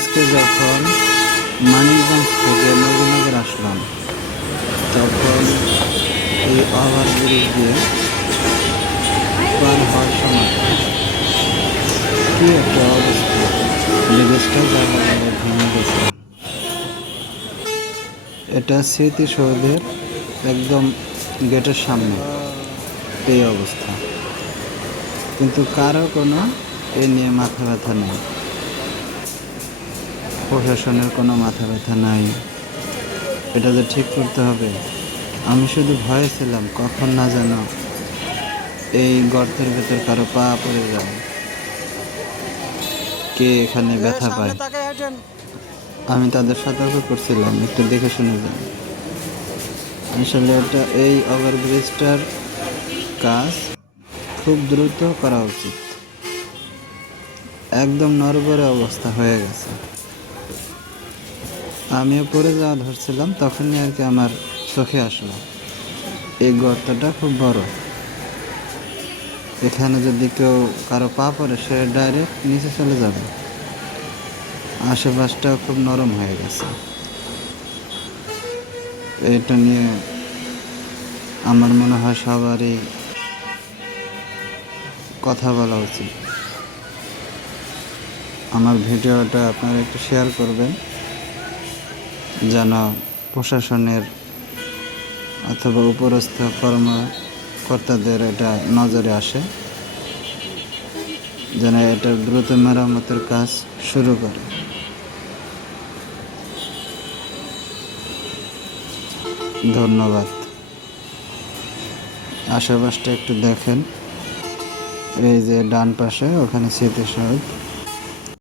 আজকে যখন মানিকগঞ্জ থেকে নবীনগর আসলাম, তখন এই ওভারব্রিজ দিয়ে পার হওয়ার সময় কি একটা অবস্থা? ব্রিজটা জায়গা জায়গায় ভেঙে গেছে এটা স্মৃতিসৌধের একদম গেটের সামনে এই অবস্থা। কিন্তু কারও কোনো এ নিয়ে মাথা ব্যথা নেই। প্রশাসনের কোনো মাথা ব্যথা নাই। এটা যে ঠিক করতে হবে আমি শুধু ভয়ে ছিলাম কখন না যেন এই গর্তের ভেতর কারও পা পড়ে যায়। কে এখানে ব্যথা পায়? আমি তাদের সতর্ক করছিলাম একটু দেখে শুনে যান। আসলে এটা এই ওভারব্রিজটার কাজ খুব দ্রুত করা উচিত। একদম নরবরে অবস্থা হয়ে গেছে। আমিও পড়ে যাওয়া ধরছিলাম, তখনই আর কি আমার চোখে আসলো। এই গর্তটা খুব বড়। এখানে যদি কেউ কারও পা পড়ে, সে ডাইরেক্ট নিচে চলে যাবে। আশেপাশটাও খুব নরম হয়ে গেছে। এটা নিয়ে আমার মনে হয় সবারই কথা বলা উচিত। আমার ভিডিওটা আপনারা একটু শেয়ার করবেন। যেন প্রশাসনের অথবা উপরস্থ কর্মকর্তাদের এটা নজরে আসে, যেন এটা দ্রুত মেরামতের কাজ শুরু করে। ধন্যবাদ। আশেপাশটা একটু দেখেন। এই যে ডান পাশে, ওখানে স্মৃতিসৌধ।